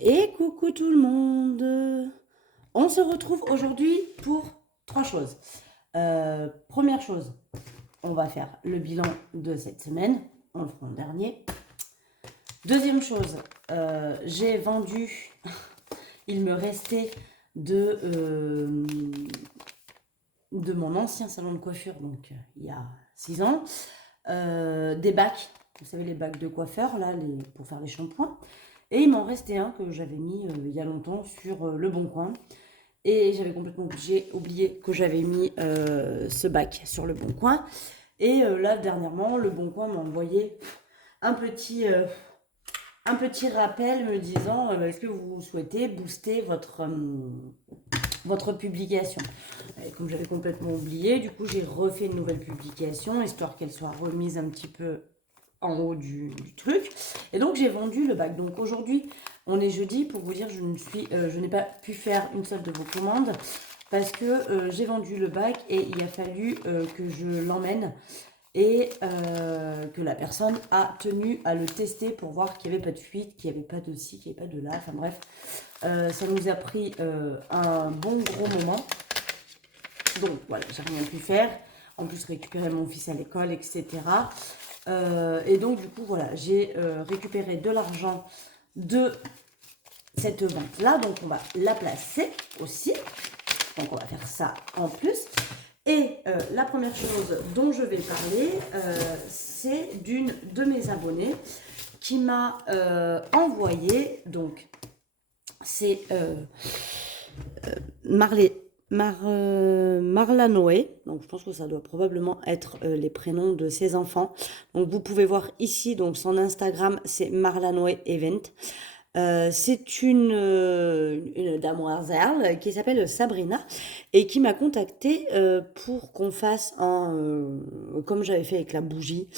Et coucou tout le monde. On se retrouve aujourd'hui pour trois choses. Première chose, on va faire le bilan de cette semaine. On le fera en dernier. Deuxième chose, j'ai vendu, il me restait de mon ancien salon de coiffure, donc il y a 6 ans, des bacs. Vous savez, les bacs de coiffeur, là, pour faire les shampoings. Et il m'en restait un que j'avais mis il y a longtemps sur Le Bon Coin. Et j'avais complètement oublié que j'avais mis ce bac sur Le Bon Coin. Et là, dernièrement, Le Bon Coin m'a envoyé un petit, euh, un petit rappel me disant est-ce que vous souhaitez booster votre publication. Et comme j'avais complètement oublié, du coup, j'ai refait une nouvelle publication, histoire qu'elle soit remise un petit peu en haut du truc. Et donc j'ai vendu le bac. Donc aujourd'hui, on est jeudi, pour vous dire, je n'ai pas pu faire une seule de vos commandes parce que j'ai vendu le bac et il a fallu que je l'emmène et que la personne a tenu à le tester pour voir qu'il n'y avait pas de fuite, qu'il n'y avait pas de ci, qu'il n'y avait pas de là. Enfin bref, ça nous a pris un bon gros moment. Donc voilà, j'ai rien pu faire. En plus, récupérer mon fils à l'école, etc. Et donc, du coup, voilà, j'ai récupéré de l'argent de cette vente-là. Donc, on va la placer aussi. Donc, on va faire ça en plus. Et la première chose dont je vais parler, c'est d'une de mes abonnées qui m'a envoyé, donc, c'est Marla Noé, donc je pense que ça doit probablement être les prénoms de ses enfants. Donc vous pouvez voir ici, donc son Instagram c'est Marla Noé Event. C'est une demoiselle qui s'appelle Sabrina et qui m'a contacté pour qu'on fasse comme j'avais fait avec la bougie.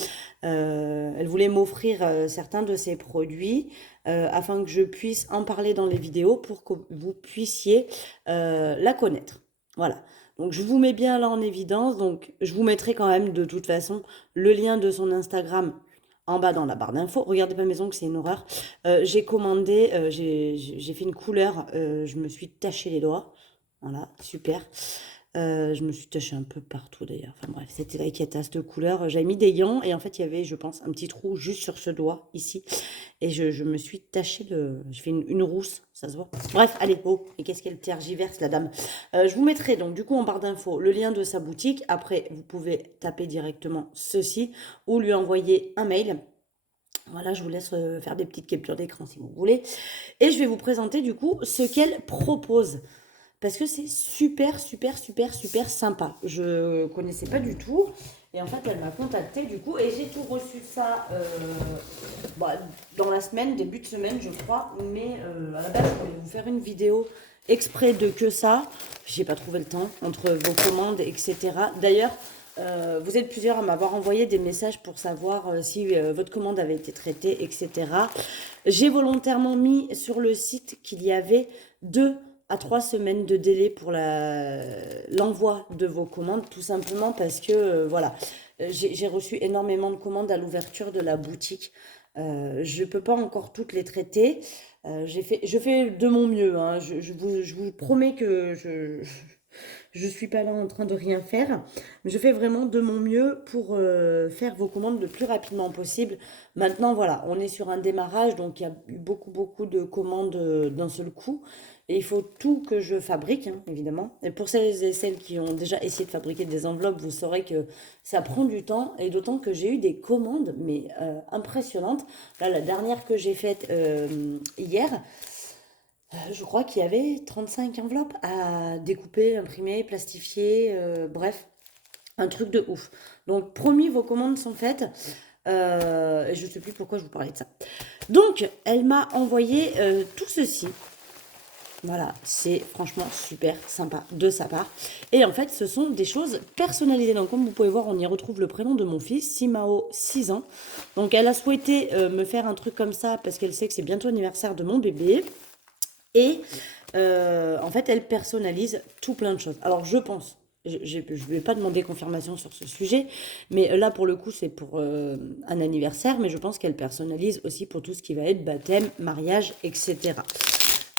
Elle voulait m'offrir certains de ses produits afin que je puisse en parler dans les vidéos pour que vous puissiez la connaître. Voilà. Donc je vous mets bien là en évidence. Donc je vous mettrai quand même de toute façon le lien de son Instagram en bas dans la barre d'infos. Regardez pas mes ongles, c'est une horreur. J'ai commandé, j'ai fait une couleur, je me suis taché les doigts. Voilà, super. Je me suis taché un peu partout d'ailleurs. Enfin bref, c'était la quête de couleur. J'avais mis des gants et en fait il y avait, je pense, un petit trou juste sur ce doigt ici. Et je me suis taché j'ai fait une rousse, ça se voit. Bref, allez, oh, et qu'est-ce qu'elle tergiverse la dame. Je vous mettrai donc du coup en barre d'infos le lien de sa boutique. Après, vous pouvez taper directement ceci ou lui envoyer un mail. Voilà, je vous laisse faire des petites captures d'écran si vous voulez. Et je vais vous présenter du coup ce qu'elle propose. Parce que c'est super, super, super, super sympa. Je connaissais pas du tout. Et en fait, elle m'a contacté du coup. Et j'ai tout reçu ça bah, dans la semaine, début de semaine, je crois. Mais à la base, je voulais vous faire une vidéo exprès de que ça. J'ai pas trouvé le temps entre vos commandes, etc. D'ailleurs, vous êtes plusieurs à m'avoir envoyé des messages pour savoir si votre commande avait été traitée, etc. J'ai volontairement mis sur le site qu'il y avait 2 à 3 semaines de délai pour l'envoi de vos commandes, tout simplement parce que, voilà, j'ai reçu énormément de commandes à l'ouverture de la boutique. Je ne peux pas encore toutes les traiter. Je fais de mon mieux, hein. Je vous promets que je suis pas là en train de rien faire, mais je fais vraiment de mon mieux pour faire vos commandes le plus rapidement possible. Maintenant, voilà, on est sur un démarrage, donc il y a eu beaucoup, beaucoup de commandes d'un seul coup. Et il faut tout que je fabrique, hein, évidemment. Et pour celles et celles qui ont déjà essayé de fabriquer des enveloppes, vous saurez que ça prend du temps. Et d'autant que j'ai eu des commandes, mais impressionnantes. Là, la dernière que j'ai faite hier, je crois qu'il y avait 35 enveloppes à découper, imprimer, plastifier, bref, un truc de ouf. Donc, promis, vos commandes sont faites. Et je ne sais plus pourquoi je vous parlais de ça. Donc, elle m'a envoyé tout ceci. Voilà, c'est franchement super sympa de sa part. Et en fait, ce sont des choses personnalisées. Donc, comme vous pouvez voir, on y retrouve le prénom de mon fils, Simao, 6 ans. Donc, elle a souhaité me faire un truc comme ça parce qu'elle sait que c'est bientôt l'anniversaire de mon bébé. Et en fait, elle personnalise tout plein de choses. Alors, je pense, Je ne vais pas demander confirmation sur ce sujet, mais là, pour le coup, c'est pour un anniversaire, mais je pense qu'elle personnalise aussi pour tout ce qui va être baptême, mariage, etc.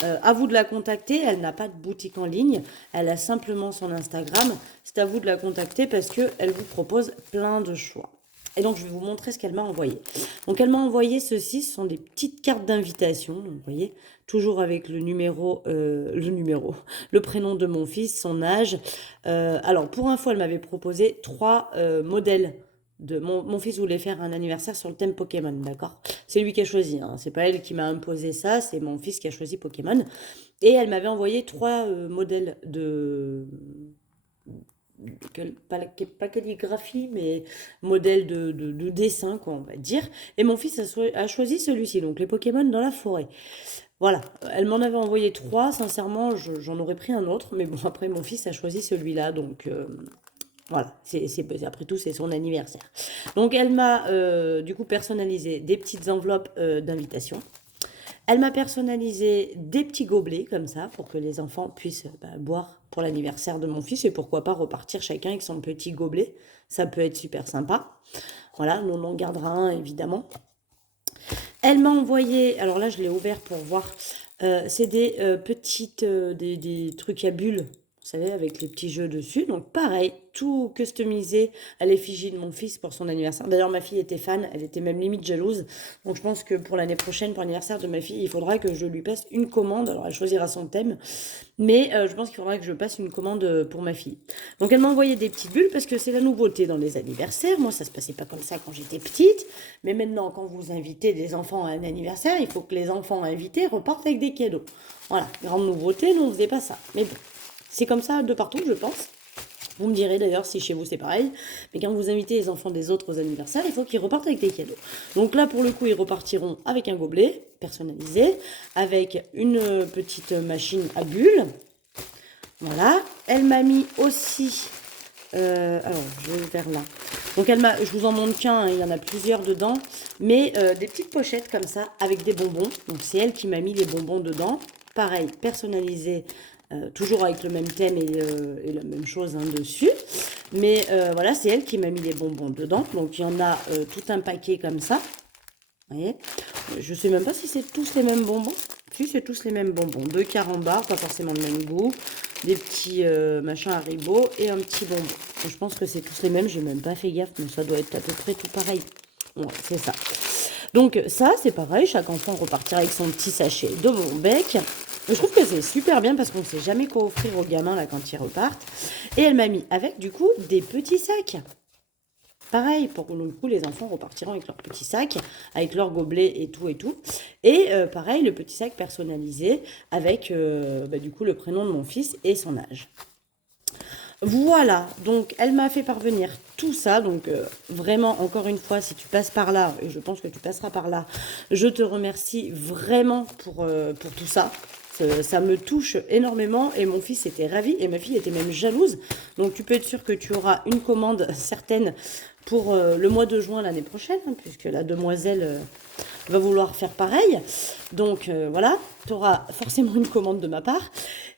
À vous de la contacter, elle n'a pas de boutique en ligne, elle a simplement son Instagram. C'est à vous de la contacter parce qu'elle vous propose plein de choix. Et donc, je vais vous montrer ce qu'elle m'a envoyé. Donc, elle m'a envoyé ceci, ce sont des petites cartes d'invitation. Vous voyez, toujours avec le numéro, le prénom de mon fils, son âge. Alors, pour info, elle m'avait proposé 3 modèles. Mon fils voulait faire un anniversaire sur le thème Pokémon, d'accord? C'est lui qui a choisi, hein. C'est pas elle qui m'a imposé ça, c'est mon fils qui a choisi Pokémon. Et elle m'avait envoyé 3 modèles de pas calligraphie, mais modèle de dessin, quoi, on va dire. Et mon fils a choisi celui-ci, donc les Pokémon dans la forêt. Voilà, elle m'en avait envoyé 3, sincèrement, j'en aurais pris un autre, mais bon, après, mon fils a choisi celui-là, donc voilà, après tout, c'est son anniversaire. Donc, elle m'a du coup personnalisé des petites enveloppes d'invitation. Elle m'a personnalisé des petits gobelets comme ça pour que les enfants puissent boire pour l'anniversaire de mon fils et pourquoi pas repartir chacun avec son petit gobelet. Ça peut être super sympa. Voilà, nous on en gardera un évidemment. Elle m'a envoyé, alors là je l'ai ouvert pour voir, c'est des petites, des trucs à bulles, vous savez, avec les petits jeux dessus. Donc pareil, tout customisé à l'effigie de mon fils pour son anniversaire. D'ailleurs, ma fille était fan, elle était même limite jalouse. Donc je pense que pour l'année prochaine, pour l'anniversaire de ma fille, il faudra que je lui passe une commande. Alors elle choisira son thème, mais je pense qu'il faudra que je passe une commande pour ma fille. Donc elle m'a envoyé des petites bulles parce que c'est la nouveauté dans les anniversaires. Moi, ça se passait pas comme ça quand j'étais petite. Mais maintenant, quand vous invitez des enfants à un anniversaire, il faut que les enfants invités repartent avec des cadeaux. Voilà, grande nouveauté, nous on faisait pas ça. Mais bon, c'est comme ça de partout, je pense. Vous me direz d'ailleurs si chez vous c'est pareil. Mais quand vous invitez les enfants des autres anniversaires, il faut qu'ils repartent avec des cadeaux. Donc là, pour le coup, ils repartiront avec un gobelet personnalisé, avec une petite machine à bulles. Voilà. Elle m'a mis aussi... alors, je vais vers là. Donc je vous en montre qu'un, hein, il y en a plusieurs dedans. Mais des petites pochettes comme ça, avec des bonbons. Donc c'est elle qui m'a mis les bonbons dedans. Pareil, personnalisé. Toujours avec le même thème et la même chose hein, dessus. Mais voilà, c'est elle qui m'a mis les bonbons dedans. Donc il y en a tout un paquet comme ça. Vous voyez, je sais même pas si c'est tous les mêmes bonbons. Si, c'est tous les mêmes bonbons. 2 carambars, pas forcément le même goût. Des petits machins Haribo et un petit bonbon. Et je pense que c'est tous les mêmes. J'ai même pas fait gaffe, mais ça doit être à peu près tout pareil. Ouais, c'est ça. Donc ça, c'est pareil. Chaque enfant repartira avec son petit sachet de bonbons bec. Je trouve que c'est super bien parce qu'on ne sait jamais quoi offrir aux gamins là quand ils repartent. Et elle m'a mis avec du coup des petits sacs. Pareil, pour que du coup les enfants repartiront avec leurs petits sacs, avec leurs gobelets et tout et tout. Et pareil, le petit sac personnalisé avec du coup le prénom de mon fils et son âge. Voilà, donc elle m'a fait parvenir tout ça. Donc vraiment, encore une fois, si tu passes par là, et je pense que tu passeras par là, je te remercie vraiment pour tout ça. Ça me touche énormément et mon fils était ravi et ma fille était même jalouse. Donc tu peux être sûr que tu auras une commande certaine pour le mois de juin l'année prochaine, hein, puisque la demoiselle va vouloir faire pareil. Donc voilà, tu auras forcément une commande de ma part.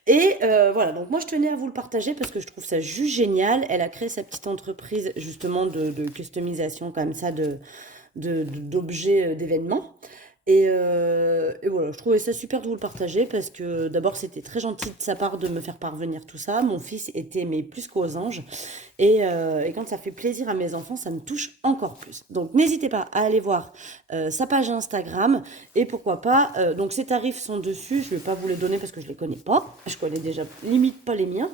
Et voilà, donc moi je tenais à vous le partager parce que je trouve ça juste génial. Elle a créé sa petite entreprise justement de customisation comme ça d'objets d'événements. Et voilà, je trouvais ça super de vous le partager parce que d'abord c'était très gentil de sa part de me faire parvenir tout ça. Mon fils était mais plus qu'aux anges. Et quand ça fait plaisir à mes enfants, ça me touche encore plus. Donc n'hésitez pas à aller voir sa page Instagram et pourquoi pas. Donc ses tarifs sont dessus, je ne vais pas vous les donner parce que je ne les connais pas. Je connais déjà limite pas les miens.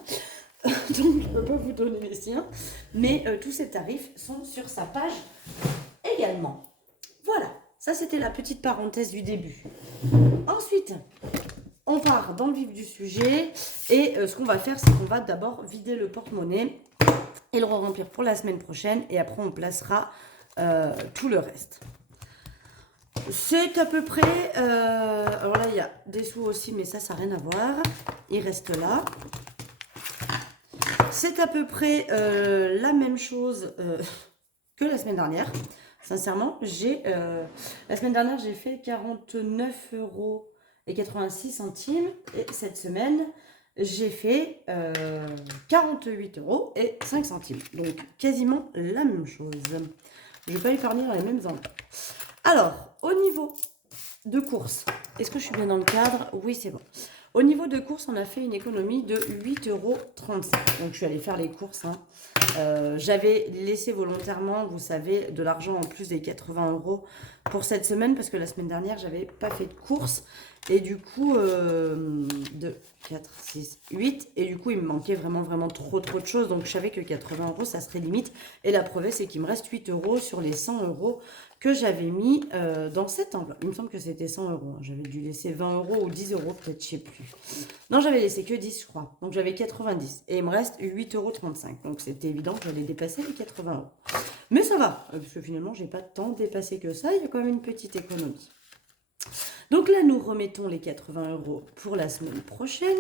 Donc je ne peux pas vous donner les siens. Mais tous ces tarifs sont sur sa page également. Voilà. Ça, c'était la petite parenthèse du début. Ensuite, on part dans le vif du sujet. Et ce qu'on va faire, c'est qu'on va d'abord vider le porte-monnaie et le remplir pour la semaine prochaine. Et après, on placera tout le reste. C'est à peu près... alors là, il y a des sous aussi, mais ça n'a rien à voir. Il reste là. C'est à peu près la même chose que la semaine dernière. Sincèrement, la semaine dernière, j'ai fait 49,86 € et cette semaine, j'ai fait 48 € et 5 centimes. Donc, quasiment la même chose. Je vais pas épargner dans les mêmes endroits. Alors, au niveau de courses, est-ce que je suis bien dans le cadre? Oui, c'est bon. Au niveau de courses, on a fait une économie de 8,35 €. Donc, je suis allée faire les courses. Hein. J'avais laissé volontairement, vous savez, de l'argent en plus des 80 € pour cette semaine parce que la semaine dernière, j'avais pas fait de courses. Et du coup, 2, 4, 6, 8. Et du coup, il me manquait vraiment trop de choses. Donc, je savais que 80 €, ça serait limite. Et la preuve, c'est qu'il me reste 8 € sur les 100 € que j'avais mis dans cette enveloppe. Il me semble que c'était 100 €. Hein. J'avais dû laisser 20 € ou 10 € peut-être, je sais plus. Non, j'avais laissé que 10, je crois. Donc, j'avais 90. Et il me reste 8,35 €. Donc, c'était évident que j'allais dépasser les 80 €. Mais ça va, parce que finalement, j'ai pas tant dépassé que ça. Il y a quand même une petite économie. Donc là, nous remettons les 80 € pour la semaine prochaine,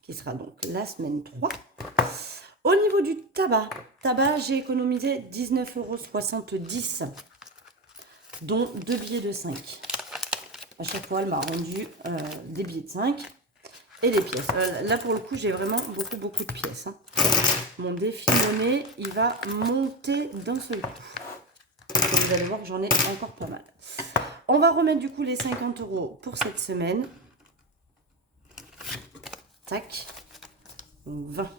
qui sera donc la semaine 3. Au niveau du tabac, j'ai économisé 19,70 €, dont 2 billets de 5. À chaque fois, elle m'a rendu des billets de 5 et des pièces. Là, pour le coup, j'ai vraiment beaucoup de pièces. Hein. Mon défi monnaie, il va monter d'un seul coup. Donc, vous allez voir que j'en ai encore pas mal. On va remettre du coup les 50 € pour cette semaine. Tac. 20.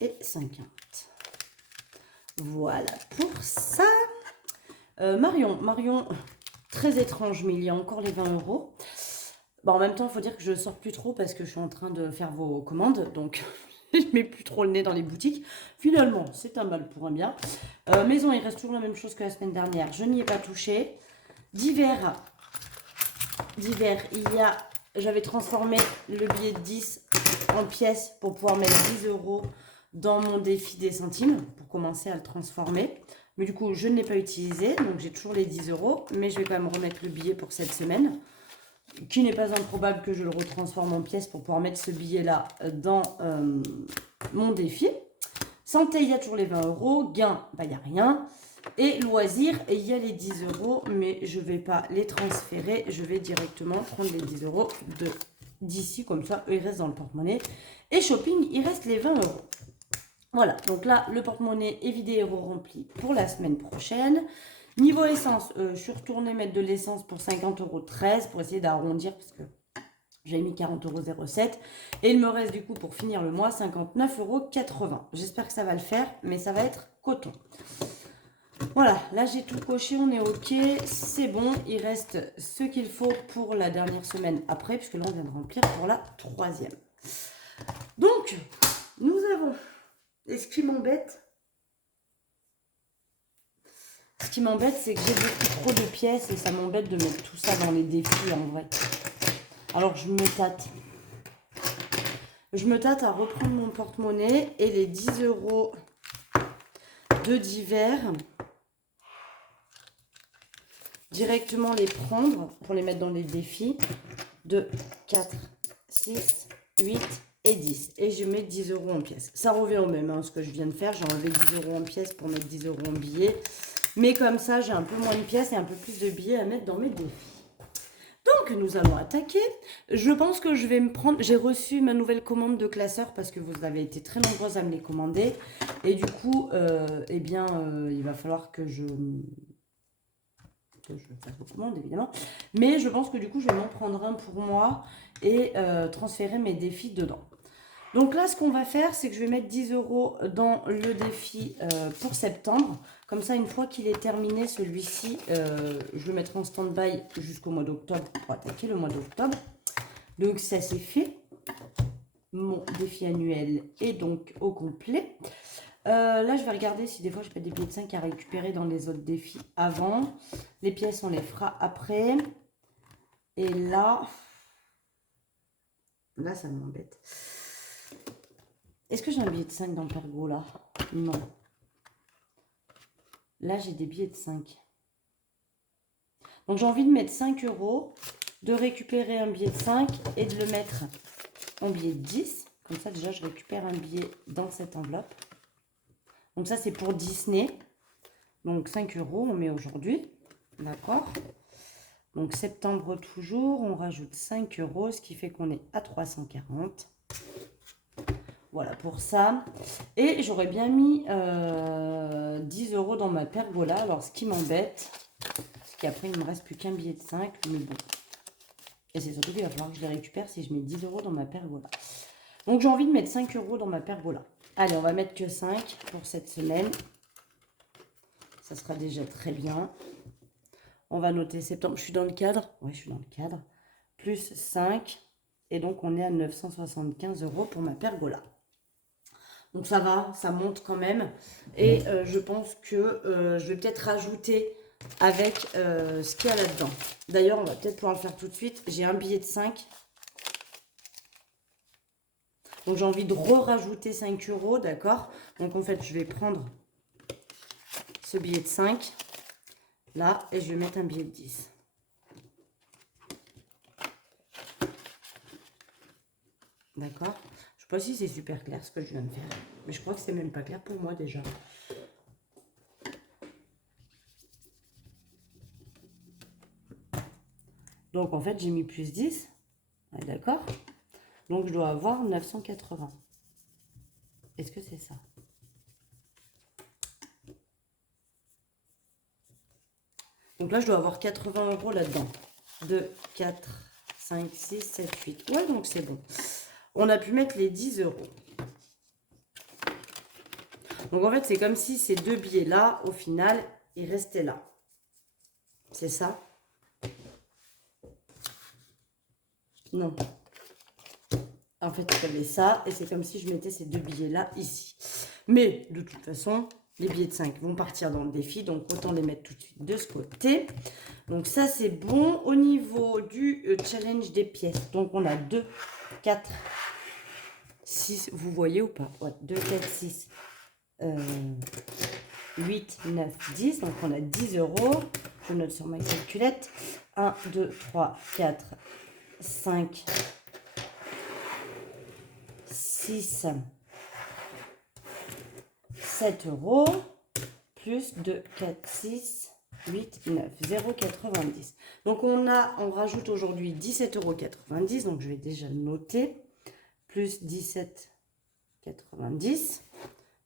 Et 50. Voilà pour ça. Marion, très étrange, mais il y a encore les 20 €. Bon, en même temps, il faut dire que je ne sors plus trop parce que je suis en train de faire vos commandes. Donc, je ne mets plus trop le nez dans les boutiques. Finalement, c'est un mal pour un bien. Maison, il reste toujours la même chose que la semaine dernière. Je n'y ai pas touché. Divers, j'avais transformé le billet de 10 en pièces pour pouvoir mettre 10 € dans mon défi des centimes pour commencer à le transformer. Mais du coup, je ne l'ai pas utilisé, donc j'ai toujours les 10 €, mais je vais quand même remettre le billet pour cette semaine, qui n'est pas improbable que je le retransforme en pièces pour pouvoir mettre ce billet-là dans mon défi. Santé, il y a toujours les 20 €. Gain, il n'y a rien. Et loisirs, il y a les 10 €, mais je ne vais pas les transférer. Je vais directement prendre les 10 € d'ici, comme ça, eux, ils restent dans le porte-monnaie. Et shopping, il reste les 20 €. Voilà, donc là, le porte-monnaie est vidé et rempli pour la semaine prochaine. Niveau essence, je suis retournée mettre de l'essence pour 50,13 € pour essayer d'arrondir, parce que j'ai mis 40,07 €. Et il me reste du coup, pour finir le mois, 59,80 €. J'espère que ça va le faire, mais ça va être coton. Voilà, là j'ai tout coché, on est ok, c'est bon. Il reste ce qu'il faut pour la dernière semaine après, puisque là on vient de remplir pour la 3e. Donc, nous avons... Et ce qui m'embête, c'est que j'ai beaucoup trop de pièces et ça m'embête de mettre tout ça dans les défis en vrai. Alors je me tâte. Je me tâte à reprendre mon porte-monnaie et les 10 € de divers, directement les prendre pour les mettre dans les défis. 2, 4, 6, 8 et 10. Et je mets 10 € en pièces. Ça revient au même, hein, ce que je viens de faire. J'ai enlevé 10 € en pièces pour mettre 10 € en billets. Mais comme ça, j'ai un peu moins de pièces et un peu plus de billets à mettre dans mes défis. Donc, nous allons attaquer. Je pense que je vais me prendre... J'ai reçu ma nouvelle commande de classeur parce que vous avez été très nombreuses à me les commander. Et du coup, il va falloir que je fasse vos commandes, évidemment. Mais je pense que du coup, je vais m'en prendre un pour moi et transférer mes défis dedans. Donc là, ce qu'on va faire, c'est que je vais mettre 10 € dans le défi pour septembre. Comme ça, une fois qu'il est terminé, celui-ci, je le mettrai en stand-by jusqu'au mois d'octobre pour attaquer le mois d'octobre. Donc ça, c'est fait. Mon défi annuel est donc au complet. Là, je vais regarder si des fois, je peux des billets de 5 à récupérer dans les autres défis avant. Les pièces, on les fera après. Et là, ça m'embête. Est-ce que j'ai un billet de 5 dans le Pergo, là? Non. Là, j'ai des billets de 5. Donc, j'ai envie de mettre 5 €, de récupérer un billet de 5 et de le mettre en billet de 10. Comme ça, déjà, je récupère un billet dans cette enveloppe. Donc, ça, c'est pour Disney. Donc 5 euros, on met aujourd'hui. D'accord? Donc septembre toujours, on rajoute 5 euros, ce qui fait qu'on est à 340. Voilà pour ça. Et j'aurais bien mis 10 euros dans ma pergola. Alors ce qui m'embête, c'est qu'après il ne me reste plus qu'un billet de 5. Mais bon. Et c'est surtout qu'il va falloir que je les récupère si je mets 10 euros dans ma pergola. Donc j'ai envie de mettre 5 euros dans ma pergola. Allez, on va mettre que 5 pour cette semaine. Ça sera déjà très bien. On va noter septembre. Je suis dans le cadre. Oui, je suis dans le cadre. Plus 5. Et donc, on est à 975 euros pour ma pergola. Donc, ça va. Ça monte quand même. Et je pense que je vais peut-être rajouter avec ce qu'il y a là-dedans. D'ailleurs, on va peut-être pouvoir le faire tout de suite. J'ai un billet de 5. Donc, j'ai envie de rajouter 5 euros. D'accord? Donc, en fait, je vais prendre ce billet de 5. Là, et je vais mettre un billet de 10. D'accord? Je sais pas si c'est super clair ce que je viens de faire. Mais je crois que c'est même pas clair pour moi déjà. Donc en fait, j'ai mis plus 10. Ouais, d'accord? Donc je dois avoir 980. Est-ce que c'est ça? Donc là, je dois avoir 80 euros là-dedans. 2, 4, 5, 6, 7, 8. Ouais, donc c'est bon. On a pu mettre les 10 euros. Donc en fait, c'est comme si ces deux billets-là, au final, ils restaient là. C'est ça? Non. En fait, il y avait ça, et c'est comme si je mettais ces deux billets-là ici. Mais, de toute façon, les billets de 5 vont partir dans le défi, donc autant les mettre tout de suite de ce côté. Donc ça, c'est bon. Au niveau du challenge des pièces, donc on a 2, 4, 6, vous voyez ou pas? Ouais, 2, 4, 6, 8, 9, 10. Donc on a 10 euros. Je note sur ma calculette. 1, 2, 3, 4, 5, 6, 7 euros, plus 2, 4, 6, 8, 9, 0,90. Donc on rajoute aujourd'hui 17,90 euros. Donc je vais déjà le noter. Plus 17,90.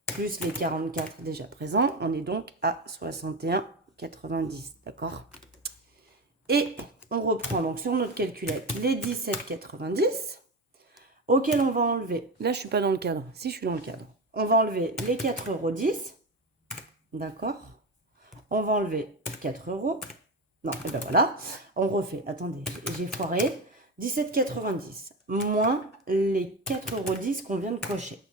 Plus les 44 déjà présents. On est donc à 61,90. D'accord? Et on reprend donc sur notre calculette les 17,90. Auquel on va enlever, là je suis pas dans le cadre, si je suis dans le cadre, on va enlever les 4,10 euros, d'accord? On va enlever 4 euros, non, et ben voilà, on refait, attendez, j'ai foiré, 17,90 moins les 4,10 euros qu'on vient de cocher,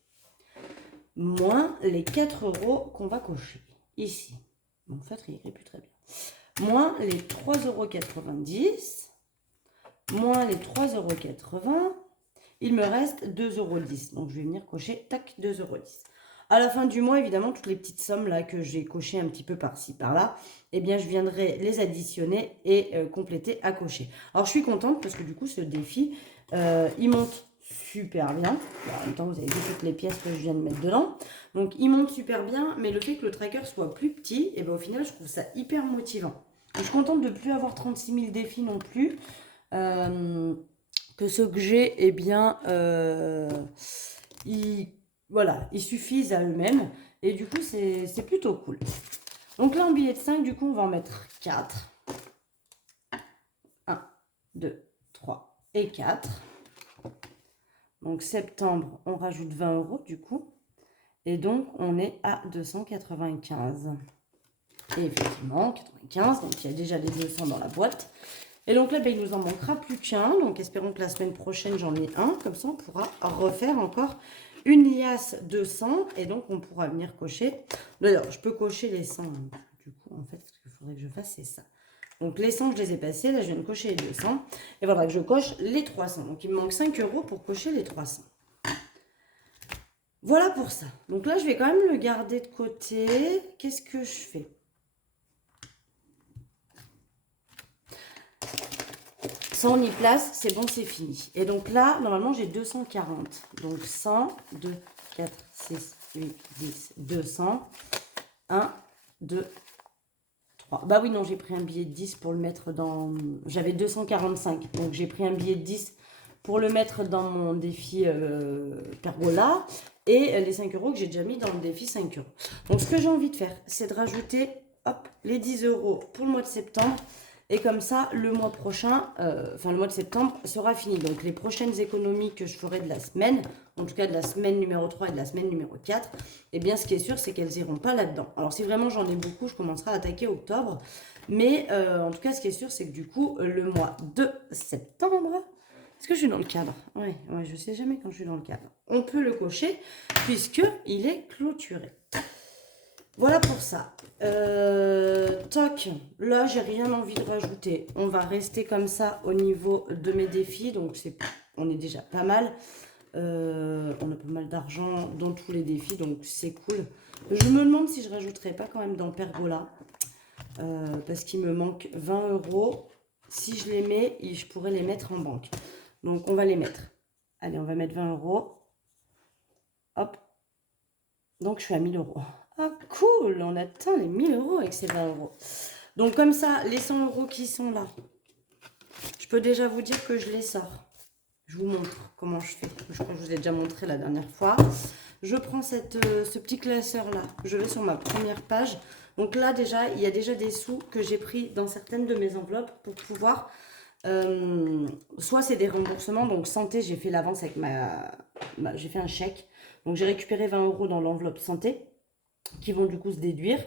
moins les 4 euros qu'on va cocher, ici, en fait il n'est plus très bien, moins les 3,90 euros, moins les 3,80 euros, il me reste 2,10 euros. Donc, je vais venir cocher, tac, 2,10 euros. À la fin du mois, évidemment, toutes les petites sommes là que j'ai cochées un petit peu par-ci, par-là, eh bien, je viendrai les additionner et compléter à cocher. Alors, je suis contente parce que du coup, ce défi, il monte super bien. Alors, en même temps, vous avez vu toutes les pièces que je viens de mettre dedans. Donc, il monte super bien, mais le fait que le tracker soit plus petit, et eh bien, au final, je trouve ça hyper motivant. Je suis contente de ne plus avoir 36 000 défis non plus. Que ceux que j'ai, eh bien, ils suffisent à eux-mêmes. Et du coup, c'est plutôt cool. Donc là, en billet de 5, du coup, on va en mettre 4. 1, 2, 3 et 4. Donc septembre, on rajoute 20 euros du coup. Et donc, on est à 295. Et effectivement, 95, donc il y a déjà les 200 dans la boîte. Et donc là, ben, il nous en manquera plus qu'un. Donc espérons que la semaine prochaine, j'en ai un. Comme ça, on pourra refaire encore une liasse de 100. Et donc, on pourra venir cocher. D'ailleurs, je peux cocher les 100. Du coup, en fait, ce qu'il faudrait que je fasse, c'est ça. Donc les 100, je les ai passés. Là, je viens de cocher les 200. Et il faudra que je coche les 300. Donc, il me manque 5 euros pour cocher les 300. Voilà pour ça. Donc là, je vais quand même le garder de côté. Qu'est-ce que je fais ? Ça, on y place, c'est bon, c'est fini. Et donc là, normalement, j'ai 240. Donc 100, 2, 4, 6, 8, 10, 200. 1, 2, crois. Bah oui, non, j'ai pris un billet de 10 pour le mettre dans... J'avais 245, donc j'ai pris un billet de 10 pour le mettre dans mon défi Pergola. Et les 5 euros que j'ai déjà mis dans le défi 5 euros. Donc, ce que j'ai envie de faire, c'est de rajouter, hop, les 10 euros pour le mois de septembre. Et comme ça, le mois prochain, enfin le mois de septembre sera fini. Donc les prochaines économies que je ferai de la semaine, en tout cas de la semaine numéro 3 et de la semaine numéro 4, eh bien ce qui est sûr, c'est qu'elles iront pas là-dedans. Alors si vraiment j'en ai beaucoup, je commencerai à attaquer octobre. Mais en tout cas, ce qui est sûr, c'est que du coup, le mois de septembre... Est-ce que je suis dans le cadre? Oui, ouais, je sais jamais quand je suis dans le cadre. On peut le cocher puisqu'il est clôturé. Voilà pour ça. Toc, là, j'ai rien envie de rajouter. On va rester comme ça au niveau de mes défis. Donc, on est déjà pas mal. On a pas mal d'argent dans tous les défis, donc c'est cool. Je me demande si je rajouterai pas quand même dans Pergola. Parce qu'il me manque 20 euros. Si je les mets, je pourrais les mettre en banque. Donc, on va les mettre. Allez, on va mettre 20 euros. Hop. Donc, je suis à 1000 euros. Ah, cool, on atteint les 1000 euros avec ces 20 euros. Donc, comme ça, les 100 euros qui sont là, je peux déjà vous dire que je les sors. Je vous montre comment je fais. Je crois que je vous ai déjà montré la dernière fois. Je prends ce petit classeur-là. Je vais sur ma première page. Donc là, déjà, il y a déjà des sous que j'ai pris dans certaines de mes enveloppes pour pouvoir... soit c'est des remboursements. Donc, santé, j'ai fait l'avance avec j'ai fait un chèque. Donc, j'ai récupéré 20 euros dans l'enveloppe santé, qui vont du coup se déduire.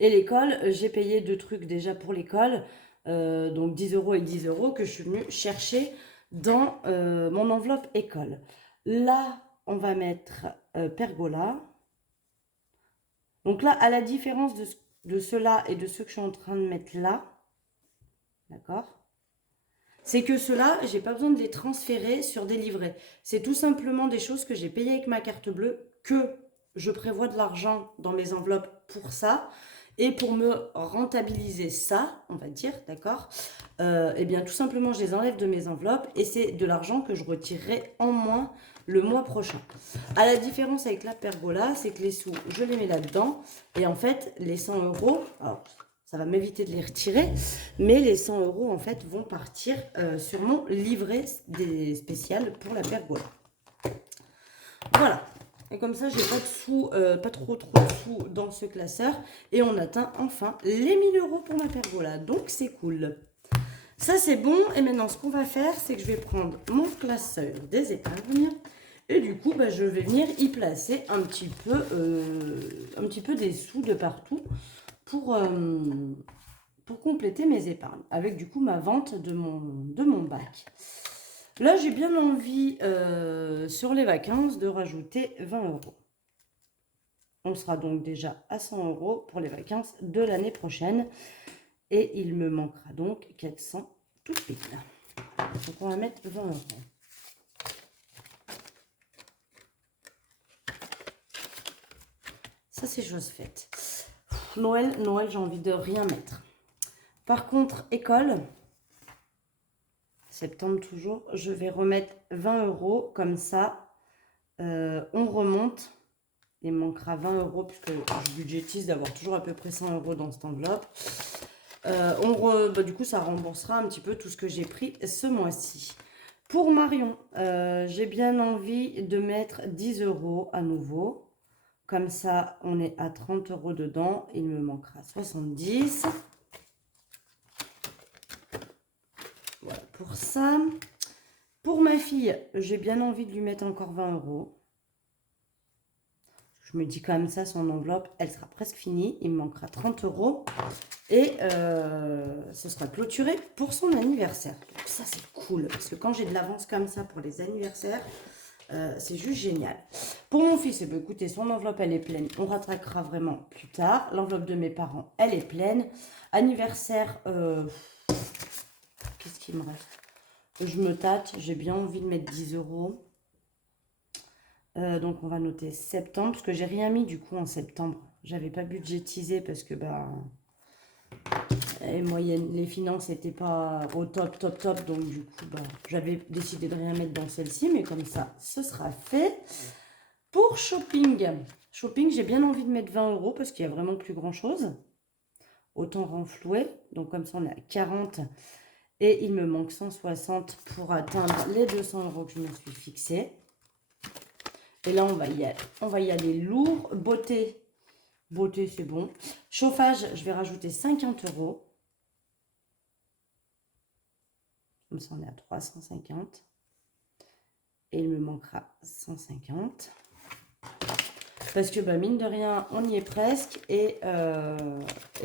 Et l'école, j'ai payé 2 trucs déjà pour l'école, donc 10 euros et 10 euros que je suis venue chercher dans mon enveloppe école. Là, on va mettre Pergola. Donc là, à la différence de ceux-là et de ceux que je suis en train de mettre là, d'accord, c'est que ceux-là, j'ai pas besoin de les transférer sur des livrets. C'est tout simplement des choses que j'ai payées avec ma carte bleue, que je prévois de l'argent dans mes enveloppes pour ça. Et pour me rentabiliser ça, on va dire, d'accord, eh bien tout simplement je les enlève de mes enveloppes et c'est de l'argent que je retirerai en moins le mois prochain. À la différence avec la Pergola, c'est que les sous, je les mets là-dedans et en fait les 100 euros, alors ça va m'éviter de les retirer, mais les 100 euros en fait vont partir sur mon livret spécial pour la Pergola. Voilà. Et comme ça, j'ai pas de sous, pas trop de sous dans ce classeur. Et on atteint enfin les 1000 euros pour ma Pergola. Donc, c'est cool. Ça, c'est bon. Et maintenant, ce qu'on va faire, c'est que je vais prendre mon classeur des épargnes. Et du coup, bah, je vais venir y placer un petit peu des sous de partout pour compléter mes épargnes. Avec du coup ma vente de mon bac. Là, j'ai bien envie, sur les vacances, de rajouter 20 euros. On sera donc déjà à 100 euros pour les vacances de l'année prochaine. Et il me manquera donc 400 tout pile. Donc, on va mettre 20 euros. Ça, c'est chose faite. Noël, j'ai envie de rien mettre. Par contre, école... septembre toujours, je vais remettre 20 euros, comme ça, on remonte, il me manquera 20 euros, puisque je budgétise d'avoir toujours à peu près 100 euros dans cette enveloppe. Du coup, ça remboursera un petit peu tout ce que j'ai pris ce mois-ci. Pour Marion, j'ai bien envie de mettre 10 euros à nouveau, comme ça, on est à 30 euros dedans, il me manquera 70. Voilà pour ça. Pour ma fille, j'ai bien envie de lui mettre encore 20 euros. Je me dis quand même ça, son enveloppe, elle sera presque finie. Il me manquera 30 euros. Et ce sera clôturé pour son anniversaire. Donc ça, c'est cool. Parce que quand j'ai de l'avance comme ça pour les anniversaires, c'est juste génial. Pour mon fils, eh bien, écoutez, son enveloppe, elle est pleine. On rattrapera vraiment plus tard. L'enveloppe de mes parents, elle est pleine. Anniversaire... qu'est-ce qu'il me reste? Je me tâte, j'ai bien envie de mettre 10 euros. Donc on va noter septembre, parce que j'ai rien mis du coup en septembre. J'avais pas budgétisé parce que les finances n'étaient pas au top, donc du coup j'avais décidé de rien mettre dans celle-ci, mais comme ça, ce sera fait. Pour shopping, j'ai bien envie de mettre 20 euros parce qu'il n'y a vraiment plus grand-chose. autant renflouer. Donc comme ça, on est à 40 et il me manque 160 pour atteindre les 200 € que je me suis fixé. Et là, on va y aller lourd. Beauté, c'est bon. Chauffage, je vais rajouter 50 €. Comme ça, on est à 350. Et il me manquera 150. Parce que, bah, mine de rien, on y est presque. Et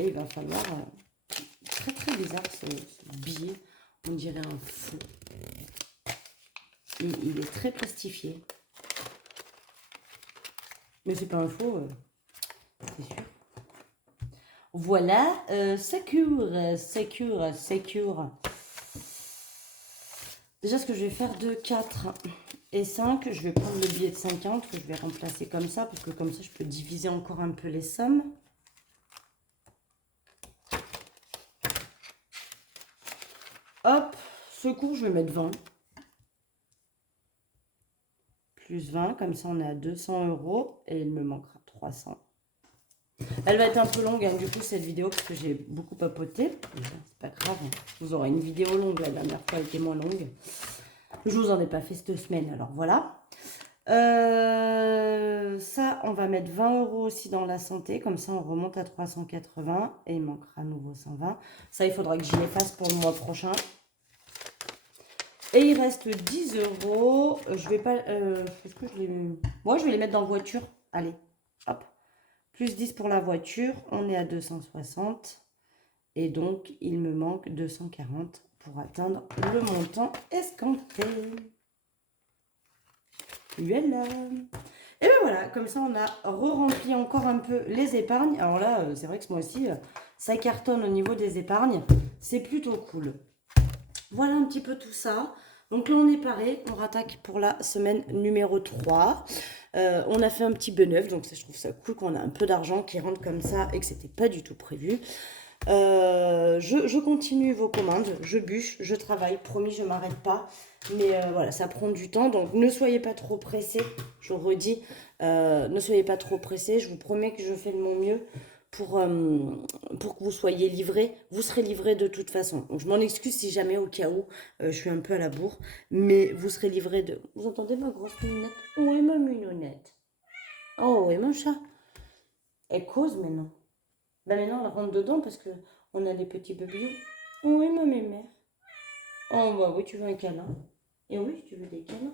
il va falloir... très, très bizarre, ce billet. On dirait un fou. Il est très plastifié. Mais c'est pas un faux, c'est sûr. Voilà, secure. Déjà, ce que je vais faire de 4 et 5, je vais prendre le billet de 50 que je vais remplacer comme ça, parce que comme ça, je peux diviser encore un peu les sommes. Hop, secours, je vais mettre 20. Plus 20, comme ça, on est à 200 € et il me manquera 300. Elle va être un peu longue, hein, du coup, cette vidéo, parce que j'ai beaucoup papoté. C'est pas grave, hein. Vous aurez une vidéo longue. La dernière fois, elle était moins longue. Je vous en ai pas fait cette semaine, alors voilà. Ça, on va mettre 20 € aussi dans la santé. Comme ça, on remonte à 380 et il manquera à nouveau 120. Ça, il faudra que j'y les fasse pour le mois prochain. Et il reste 10 €. Je vais pas... est-ce que je les... Moi, je vais les mettre dans voiture. Allez, hop. Plus 10 pour la voiture. On est à 260. Et donc, il me manque 240 pour atteindre le montant escompté. Voilà. Et bien voilà, comme ça, on a re-rempli encore un peu les épargnes. Alors là, c'est vrai que ce mois-ci, ça cartonne au niveau des épargnes. C'est plutôt cool. Voilà un petit peu tout ça. Donc là, on est paré. On rattaque pour la semaine numéro 3. On a fait un petit B9. Donc ça, je trouve ça cool qu'on a un peu d'argent qui rentre comme ça et que c'était pas du tout prévu. Je continue vos commandes. Je bûche, je travaille. Promis, je m'arrête pas. Mais voilà, ça prend du temps. Donc ne soyez pas trop pressés. Je redis, ne soyez pas trop pressés. Je vous promets que je fais de mon mieux pour que vous soyez livrés. Vous serez livrés de toute façon. Donc je m'en excuse si jamais au cas où je suis un peu à la bourre. Mais vous serez livrés de... Vous entendez ma grosse minonnette? Où est ma minonnette? Oh, où est mon chat? Elle cause maintenant. Ben maintenant, elle rentre dedans parce que on a des petits bébés. Où est ma mémère? Oh bah oui, tu veux un câlin. Et oui, tu veux des câlins.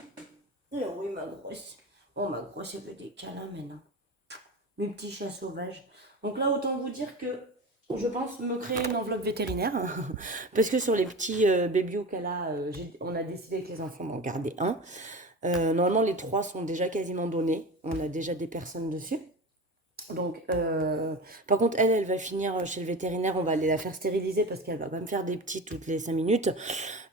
Et oui, ma grosse. Oh, ma grosse, elle veut des câlins maintenant. Mes petits chats sauvages. Donc là, autant vous dire que je pense me créer une enveloppe vétérinaire. Parce que sur les petits bébios qu'elle a, on a décidé avec les enfants d'en garder un. Normalement, les 3 sont déjà quasiment donnés. On a déjà des personnes dessus. Donc, par contre, elle va finir chez le vétérinaire. On va aller la faire stériliser parce qu'elle va pas me faire des petits toutes les 5 minutes.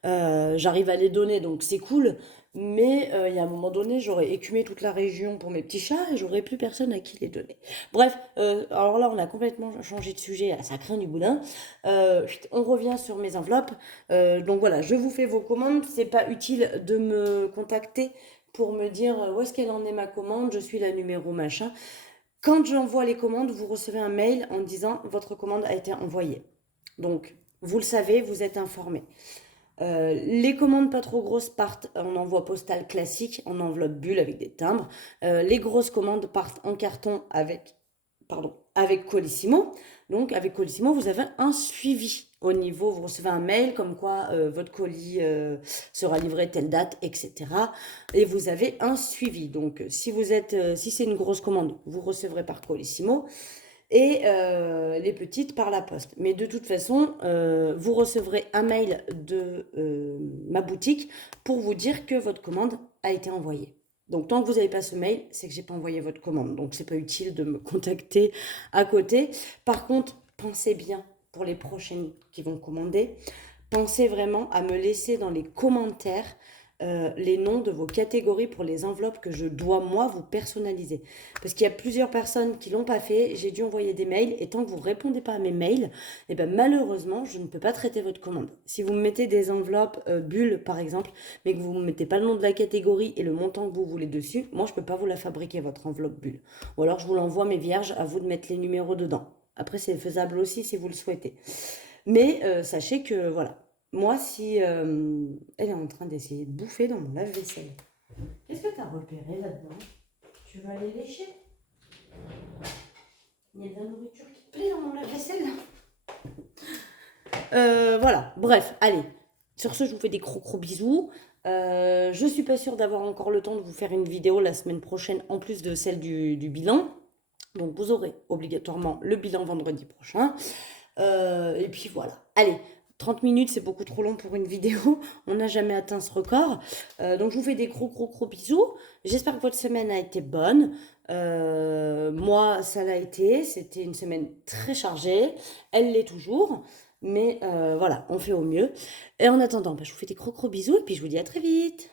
J'arrive à les donner, donc c'est cool. Mais il y a un moment donné, j'aurais écumé toute la région pour mes petits chats et j'aurais plus personne à qui les donner. Bref, alors là, on a complètement changé de sujet. Ça craint du boudin. On revient sur mes enveloppes. Donc voilà, je vous fais vos commandes. C'est pas utile de me contacter pour me dire où est-ce qu'elle en est ma commande. Je suis la numéro machin. Quand j'envoie les commandes, vous recevez un mail en disant votre commande a été envoyée. Donc, vous le savez, vous êtes informé. Les commandes pas trop grosses partent en envoi postal classique, en enveloppe bulle avec des timbres. Les grosses commandes partent en carton avec Colissimo. Donc avec Colissimo, vous avez un suivi au niveau, vous recevez un mail comme quoi votre colis sera livré telle date, etc. Et vous avez un suivi. Donc si c'est une grosse commande, vous recevrez par Colissimo. Et les petites par la poste. Mais de toute façon, vous recevrez un mail de ma boutique pour vous dire que votre commande a été envoyée. Donc tant que vous n'avez pas ce mail, c'est que j'ai pas envoyé votre commande. Donc c'est pas utile de me contacter à côté. Par contre, pensez bien pour les prochaines qui vont commander. Pensez vraiment à me laisser dans les commentaires les noms de vos catégories pour les enveloppes que je dois moi vous personnaliser. Parce qu'il y a plusieurs personnes qui l'ont pas fait, j'ai dû envoyer des mails et tant que vous répondez pas à mes mails, et ben malheureusement je ne peux pas traiter votre commande. Si vous me mettez des enveloppes bulles par exemple, mais que vous ne mettez pas le nom de la catégorie et le montant que vous voulez dessus, moi je peux pas vous la fabriquer votre enveloppe bulle. Ou alors je vous l'envoie mes vierges, à vous de mettre les numéros dedans. Après, c'est faisable aussi si vous le souhaitez. Mais sachez que, voilà, moi, si elle est en train d'essayer de bouffer dans mon lave-vaisselle. Qu'est-ce que tu as repéré là-dedans? Tu veux aller lécher? Il y a de la nourriture qui te plaît dans mon lave-vaisselle. Voilà, bref, allez. Sur ce, je vous fais des gros gros bisous. Je suis pas sûre d'avoir encore le temps de vous faire une vidéo la semaine prochaine, en plus de celle du bilan. Donc vous aurez obligatoirement le bilan vendredi prochain. Et puis voilà. Allez, 30 minutes, c'est beaucoup trop long pour une vidéo. On n'a jamais atteint ce record. Donc je vous fais des gros gros gros bisous. J'espère que votre semaine a été bonne. Moi, ça l'a été. C'était une semaine très chargée. Elle l'est toujours. Mais voilà, on fait au mieux. Et en attendant, bah, je vous fais des gros gros bisous et puis je vous dis à très vite.